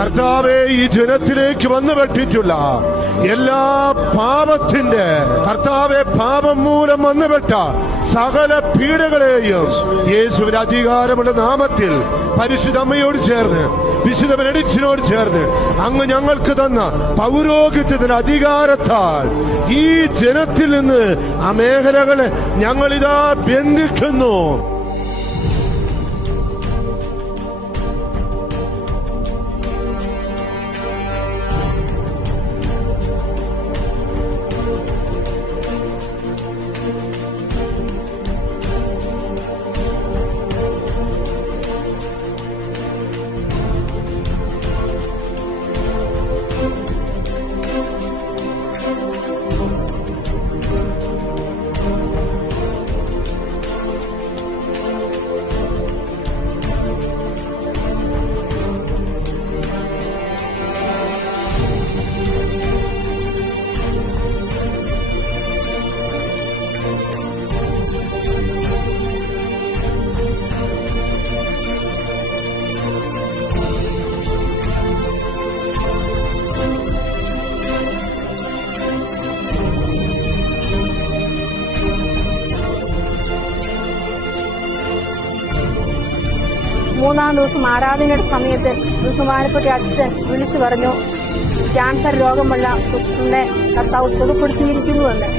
കർത്താവെ, ഈ ജനത്തിലേക്ക് വന്നുപെട്ടിട്ടുള്ള എല്ലാ പാപത്തിന്റെ കർത്താവെ, പാപം മൂലം വന്നുപെട്ട സകല പീഡകളെയും യേശുവിന്റെ അധികാരമുള്ള നാമത്തിൽ പരിശുദ്ധ അമ്മയോട് ചേർന്ന് വിശുദ്ധ ബെനഡിക്റ്റിനോട് ചേർന്ന് അങ്ങ് ഞങ്ങൾക്ക് തന്ന പൗരോഹിത്യത്തിന്റെ അധികാരത്താൽ ഈ ജനത്തിൽ നിന്ന് ആ മേഖലകളെ ഞങ്ങളിതാ ബന്ധിക്കുന്നു. മൂന്നാം ദിവസം ആരാധനയുടെ സമയത്ത് ബഹുമാനപ്പെട്ട അച്ഛൻ വിളിച്ചു പറഞ്ഞു, ക്യാൻസർ രോഗമുള്ള കുട്ടിനെ കർത്താവ് സുഖപ്പെടുത്തിയിരിക്കുന്നുവെന്ന്.